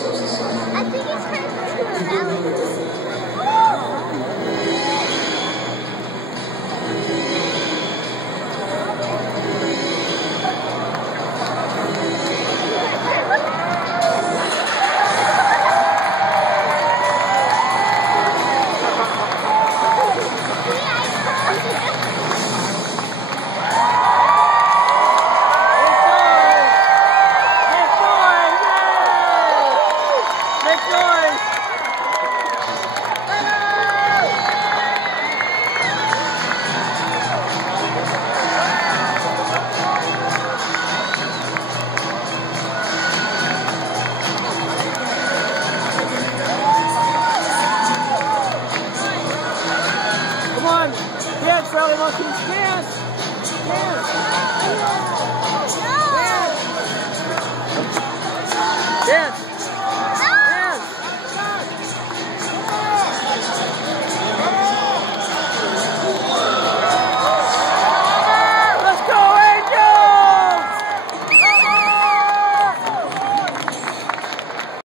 I think it's turned into a valley. Dance, Rally Monkeys, dance! Dance! Dance! Dance!